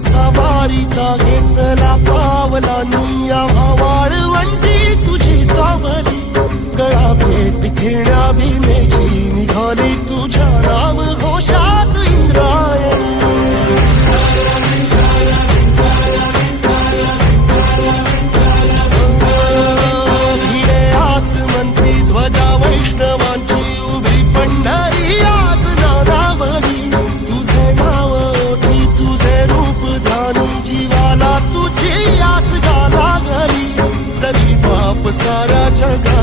सवारीचा घेतला पावलांनी वाळवंटी तुझी सावली गळा भेट घेण्या भीमेची निघाली तुझ्या नाम घोषात इंद्रायणी भिडे आसमंती ध्वजा वैष्णवांची उभी पंढरी आज नानावली तुझे नाव ओठी तुझे रूप ध्यानी जीवाला तुझी आस गाला घरी जरी बाप सारा जग